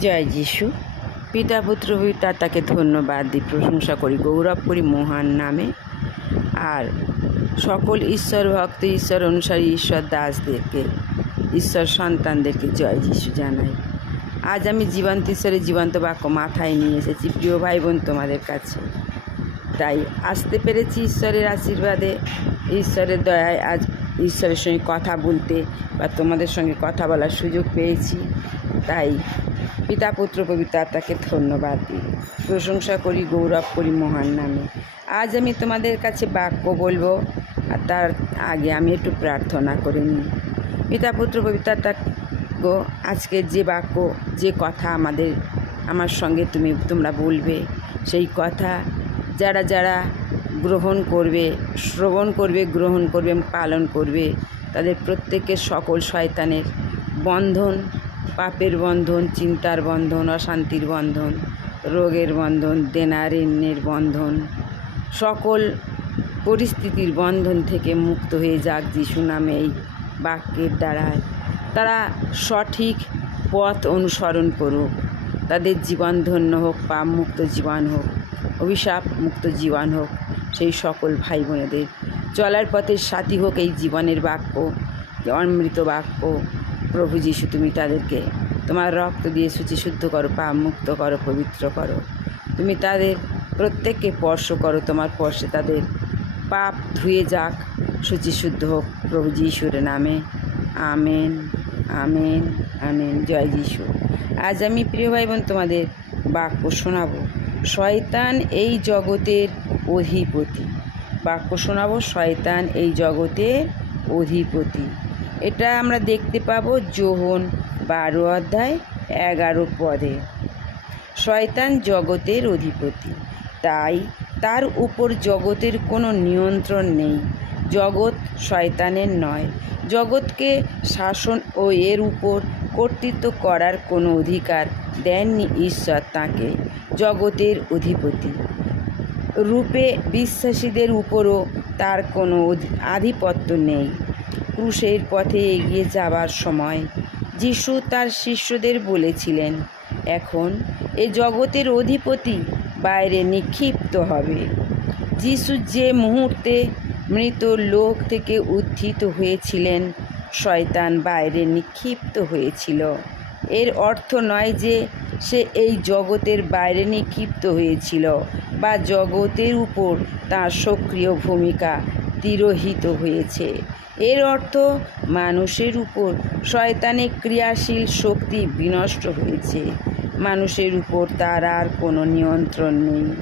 জয় যিশু। পিতা, পুত্র পিতা তাকে ধন্যবাদ দিই প্রশংসা করি, গৌরব করি মহান নামে। আর সকল ঈশ্বর ভক্ত, ঈশ্বর অনুসারী, ঈশ্বর দাসদেরকে, ঈশ্বর সন্তানদেরকে জয় যিশু জানাই। আজ আমি জীবন্ত ঈশ্বরের জীবন্ত বাক্য মাথায় নিয়ে এসেছি, প্রিয় ভাই বোন তোমাদের কাছে। তাই আসতে পেরেছি ঈশ্বরের আশীর্বাদে, ঈশ্বরের দয়ায় আজ ঈশ্বরের সঙ্গে কথা বলতে বা তোমাদের সঙ্গে কথা বলার সুযোগ পেয়েছি। তাই পিতা পুত্র পবিত্র আত্মাকে ধন্যবাদ দিই। প্রশংসা করি, গৌরব করি মহান নামে। আজ আমি তোমাদের কাছে বাক্য বলব, আর তার আগে আমি একটু প্রার্থনা করে নিই। পিতা পুত্র পবিত্র আত্মা গো আজকে যে বাক্য, যে কথা আমাদের, আমার সঙ্গে তুমি, তোমরা বলবে, সেই কথা যারা যারা গ্রহণ করবে, শ্রবণ করবে, গ্রহণ করবে পালন করবে, তাদের প্রত্যেকের সকল শয়তানের বন্ধন পাপের বন্ধন, চিন্তার বন্ধন, অশান্তির বন্ধন, রোগের বন্ধন দেনাঋণের বন্ধন। সকল পরিস্থিতির বন্ধন থেকে মুক্ত হয়ে যাক যিশু নামে এই বাক্যের দ্বারায়। তারা সঠিক পথ অনুসরণ করুক। তাদের জীবন ধন্য হোক, পাপ মুক্ত জীবন হোক, অভিশাপ মুক্ত জীবন হোক, সেই সকল ভাই বোনেদের চলার পথের সাথী হোক এই জীবনের বাক্য, অমৃত বাক্য। প্রভু যিশু, তুমি তাদেরকে, তোমার রক্ত দিয়ে সূচি শুদ্ধ করো, পাপ মুক্ত করো, পবিত্র করো। তুমি তাদের প্রত্যেককে স্পর্শ করো, তোমার স্পর্শে তাদের পাপ ধুয়ে যাক, সূচি শুদ্ধ হোক প্রভু যিশুর নামে। Amen amen amen. জয় যিশু। আজ আমি প্রিয় ভাই বোন তোমাদের বাক্য শোনাবো। শয়তান এই জগতের অধিপতি। বাক্য শোনাবো, শয়তান এই জগতের অধিপতি। এটা আমরা দেখতে পাবো যোহন বারো অধ্যায় এগারো পদে। শয়তান জগতের অধিপতি, তাই তার উপর জগতের কোনো নিয়ন্ত্রণ নেই। জগৎ শয়তানের নয়, জগৎকে শাসন ও এর উপর কর্তৃত্ব করার কোনো অধিকার দেননি ঈশ্বর তাকে, জগতের অধিপতি। রূপে বিশ্বাসীদের উপরও তার কোনো আধিপত্য নেই। ক্রুশের পথে এগিয়ে যাবার সময় যিশু তার শিষ্যদের বলেছিলেন, এখন এ জগতের অধিপতি বাইরে নিক্ষিপ্ত হবে। যিশু যে মুহূর্তে মৃত লোক থেকে উত্থিত হয়েছিলেন, শয়তান বাইরে নিক্ষিপ্ত হয়েছিল। এর অর্থ নয় যে সে এই জগতের বাইরে নিক্ষিপ্ত হয়েছিল বা জগতের উপর তার সক্রিয় ভূমিকা তিরোহিত হয়েছে। এর অর্থ, মানুষের উপর শয়তানের ক্রিয়াশীল শক্তি বিনষ্ট হয়েছে। মানুষের উপর তার আর কোনো নিয়ন্ত্রণ নেই।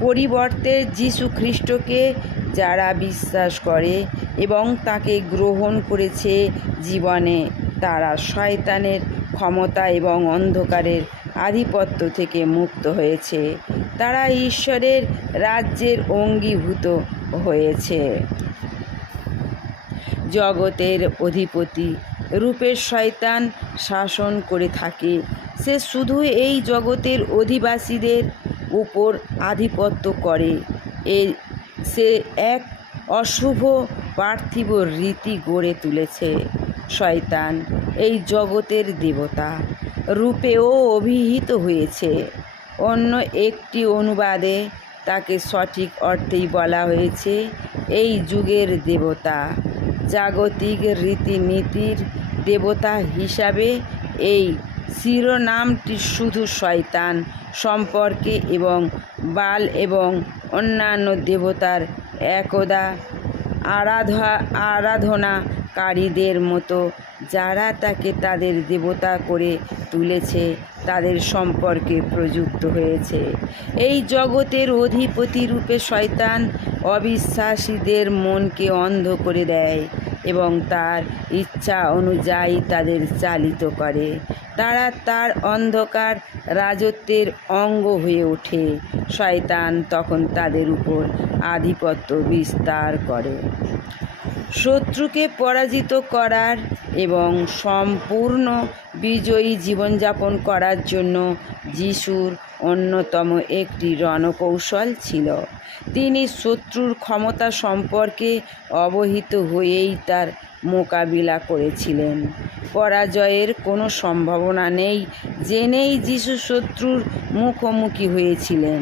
পরিবর্তে যীশু খ্রিস্টকে যারা বিশ্বাস করে এবং তাকে গ্রহণ করেছে জীবনে, তারা শয়তানের ক্ষমতা এবং অন্ধকারের আধিপত্য থেকে মুক্ত হয়েছে। তারা ঈশ্বরের রাজ্যের অঙ্গীভূত হয়েছে। জগতের অধিপতি, রূপের শয়তান শাসন করে থাকে। সে শুধু এই জগতের অধিবাসীদের উপর আধিপত্য করে। এ, সে এক অশুভ পার্থিব রীতি গড়ে তুলেছে শয়তান, এই জগতের দেবতা। রূপেও অভিহিত হয়েছে। অন্য একটি অনুবাদে তাকে সঠিক অর্থেই বলা হয়েছে, এই যুগের দেবতা। জাগতিক রীতিনীতির দেবতা হিসাবে এই শিরোনামটি শুধু শয়তান সম্পর্কে এবং বাল এবং অন্যান্য দেবতার একদা আরাধা, আরাধনাকারীদের মতো যারা তাকে তাদের দেবতা করে তুলেছে, তাদের সম্পর্কে প্রযুক্ত হয়েছে। এই জগতের অধিপতি রূপে শয়তান অবিশ্বাসীদের মনকে অন্ধ করে দেয় এবং তার ইচ্ছা অনুযায়ী তাদের চালিত করে। তারা তার অন্ধকার রাজত্বের অঙ্গ হয়ে ওঠে। শয়তান তখন তাদের উপর আধিপত্য বিস্তার করে। শত্রুকে পরাজিত করার এবং সম্পূর্ণ বিজয়ী জীবনযাপন করার জন্য যিশুর অন্যতম একটি রণকৌশল ছিল। তিনি শত্রুর ক্ষমতা সম্পর্কে অবহিত হয়েই তার মোকাবিলা করেছিলেন। পরাজয়ের কোনো সম্ভাবনা নেই জেনেই যিশু শত্রুর মুখোমুখি হয়েছিলেন।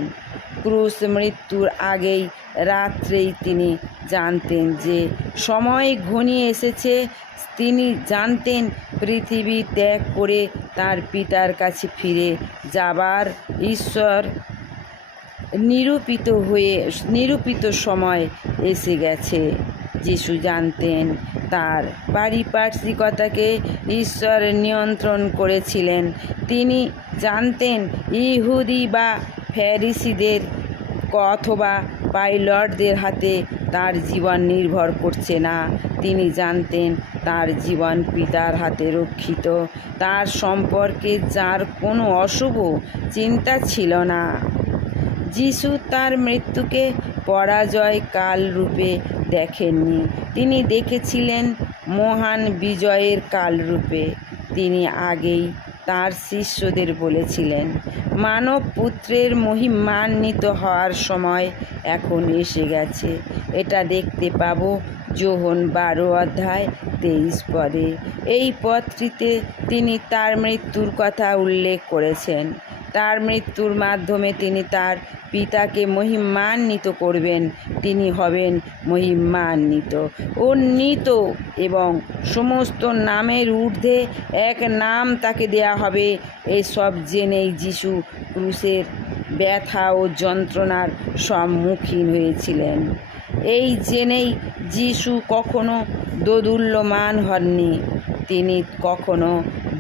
ক্রুশ মৃত্যুর আগেই রাত্রেই তিনি জানতেন যে সময় ঘনিয়ে এসেছে, তিনি জানতেন পৃথিবী ত্যাগ করে তার পিতার কাছে ফিরে যাবার ঈশ্বর নিরূপিত হয়ে, নিরূপিত সময় এসে গেছে। যিশু জানতেন তার পারিপার্শ্বিকতাকে ঈশ্বর নিয়ন্ত্রণ করেছিলেন। তিনি জানতেন ইহুদি বা ফ্যারিসিদের অথবা পাইলটদের হাতে তার জীবন নির্ভর করছে না। তিনি জানতেন, তার জীবন পিতার হাতে রক্ষিত। তার সম্পর্কে যার কোনো অশুভ চিন্তা ছিল না। যিশু তার মৃত্যুকে পরাজয় কাল রূপে দেখেননি। তিনি দেখেছিলেন মহান বিজয়ের কাল রূপে। তিনি আগেই তার শিষ্যদের বলেছিলেন মানব পুত্রের মহিমান্বিত হওয়ার সময় এখন এসে গেছে। এটা দেখতে পাবো যোহন বারো অধ্যায় তেইশ পদে। এই পদটিতে তিনি তার মৃত্যুর কথা উল্লেখ করেছেন। তার মৃত্যুর মাধ্যমে তিনি তার পিতাকে মহিমান্বিত করবেন। তিনি হবেন মহিমান্বিত, উন্নীত এবং সমস্ত নামের ঊর্ধ্বে এক নাম তাকে দেয়া হবে। এসব জেনেই যিশু ক্রুশের ব্যথা ও যন্ত্রণার সম্মুখীন হয়েছিলেন। এই জেনেই যিশু কখনো দোদুল্যমান হননি, তিনি কখনো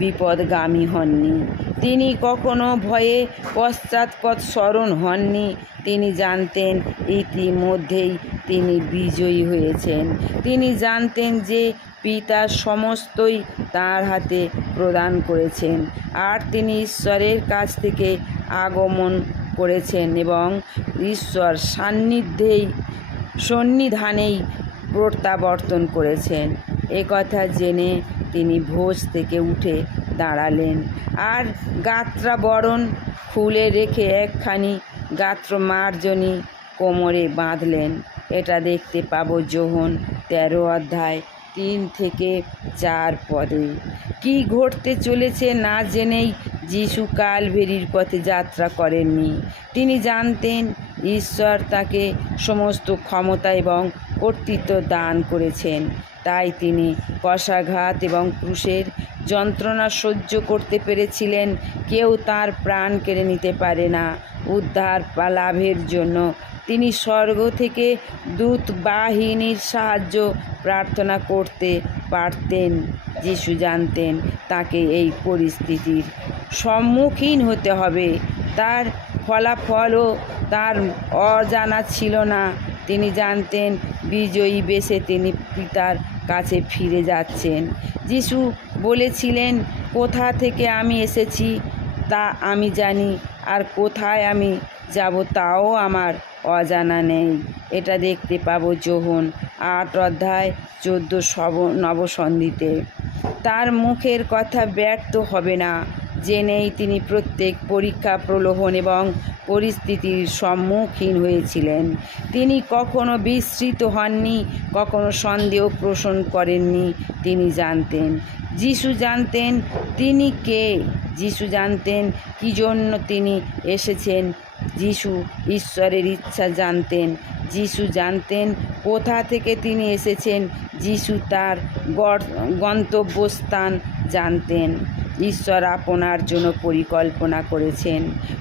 বিপদগামী হননি, তিনি কখনো ভয়ে পশ্চাৎপদ স্মরণ হননি, তিনি জানতেন ইতিমধ্যেই তিনি বিজয়ী হয়েছেন, তিনি জানতেন যে পিতা সমস্তই তার হাতে প্রদান করেছেন, আর তিনি ঈশ্বরের কাছ থেকে আগমন করেছেন এবং ঈশ্বর সান্নিধ্যেই, সন্নিধানেই প্রত্যাবর্তন করেছেন। একথা জেনে তিনি ভোজ থেকে উঠে দাঁড়ালেন। আর গাত্রাবরণ খুলে রেখে একখানি গাত্র মার্জনী কোমরে বাঁধলেন। এটা দেখতে পাবো যোহন তেরো অধ্যায় তিন থেকে চার পদে। কি ঘটতে চলেছে না জেনেই যিশু কালভেরির পথে যাত্রা করেননি। তিনি জানতেন ঈশ্বর তাকে সমস্ত ক্ষমতা এবং কর্তৃত্ব দান করেছেন। তাই তিনি কষাঘাত এবং ক্রুশের যন্ত্রণা সহ্য করতে পেরেছিলেন। কেউ তার প্রাণ কেড়ে নিতে পারে না। উদ্ধার লাভের জন্য তিনি স্বর্গ থেকে দূত বাহিনীর সাহায্য প্রার্থনা করতে পারতেন। যিশু জানতেন তাকে এই পরিস্থিতির সম্মুখীন হতে হবে। তার ফলাফলও তার অজানা ছিল না। তিনি জানতেন, বিজয়ী বেশে তিনি পিতার কাছে ফিরে যাচ্ছেন। যিশু বলেছিলেন, কোথা থেকে আমি এসেছি তা আমি জানি, আর কোথায় আমি যাব তাও আমার অজানা নেই। এটা দেখতে পাবো যোহন আট অধ্যায় চোদ্দ সব নবসন্ধিতে। তার মুখের কথা ব্যর্থ হবে না। জেনেই তিনি প্রত্যেক পরীক্ষা প্রলোভন এবং পরিস্থিতির সম্মুখীন হয়েছিলেন। তিনি কখনো বিস্মৃত হননি, কখনো সন্দেহ পোষণ করেননি, তিনি জানতেন। যিশু জানতেন তিনি কে, যিশু জানতেন কী জন্য তিনি এসেছেন, যিশু ঈশ্বরের ইচ্ছা জানতেন, যিশু জানতেন কোথা থেকে তিনি এসেছেন, যিশু তার গন্তব্যস্থান জানতেন। ঈশ্বর আপনার জন্য পরিকল্পনা করেছেন।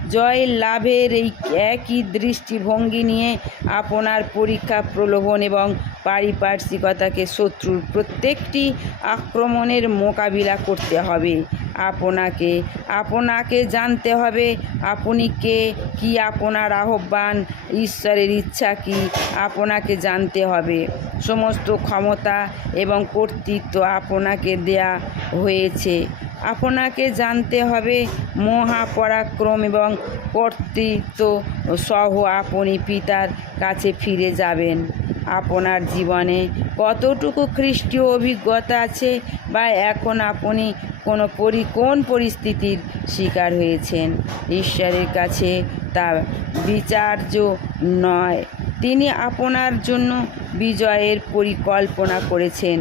জয় লাভের এই একই দৃষ্টিভঙ্গি নিয়ে আপনার পরীক্ষা প্রলোভন এবং পারিপার্শ্বিকতাকে শত্রুর প্রত্যেকটি আক্রমণের মোকাবিলা করতে হবে। আপনাকে আপনাকে জানতে হবে আপনি কে, কি আপনার আহ্বান, ঈশ্বরের ইচ্ছা কি, আপনাকে জানতে হবে। সমস্ত ক্ষমতা এবং কর্তৃত্ব আপনাকে দেয়া হয়েছে। আপনাকে জানতে হবে, মহাপরাক্রম এবং কর্তৃত্ব সহ আপনি পিতার কাছে ফিরে যাবেন। আপনার জীবনে কতটুকু খ্রিস্টীয় অভিজ্ঞতা আছে বা এখন আপনি কোনো পরি, কোন পরিস্থিতির শিকার হয়েছেন? ঈশ্বরের কাছে তা বিচার্য নয়। তিনি আপনার জন্য বিজয়ের পরিকল্পনা করেছেন।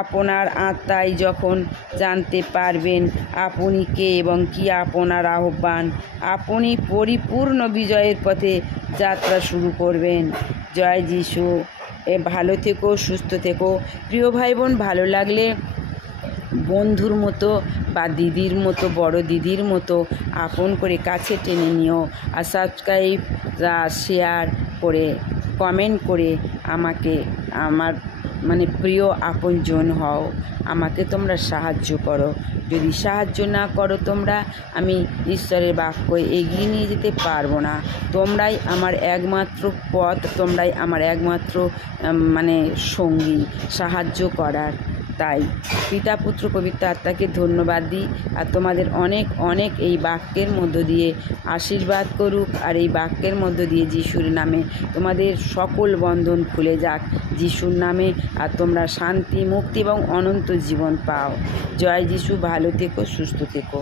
আপনার আত্মাই যখন জানতে পারবেন আপনি কে এবং কি আপনার আহ্বান, আপনি পরিপূর্ণ বিজয়ের পথে যাত্রা শুরু করবেন। জয় যিশু। এ ভালো থেকো, সুস্থ থেকো। প্রিয় ভাই বোন ভালো লাগলে বন্ধুর মতো বা দিদির মতো, বড় দিদির মতো আপন করে কাছে টেনে নিও। আর সাবস্ক্রাইব শেয়ার করে কমেন্ট করে আমাকে আমার মানে প্রিয় আপনজন হও, আমাকে তোমরা সাহায্য করো। যদি সাহায্য না করো তোমরা, আমি ঈশ্বরের বাক্য এগিয়ে নিয়ে যেতে পারব না। তোমরাই আমার একমাত্র পথ, তোমরাই আমার একমাত্র মানে সঙ্গী, সাহায্য করার। তাই পিতা পুত্র পবিত্র আত্মাকে ধন্যবাদ দিই আর তোমাদের অনেক অনেক এই বাক্যের মধ্য দিয়ে আশীর্বাদ করুক আর এই বাক্যের মধ্য দিয়ে যিশুর নামে তোমাদের সকল বন্ধন খুলে যাক, যিশুর নামে আর তোমরা শান্তি, মুক্তি এবং অনন্ত জীবন পাও। জয় যিশু, ভালো থেকো, সুস্থ থেকো।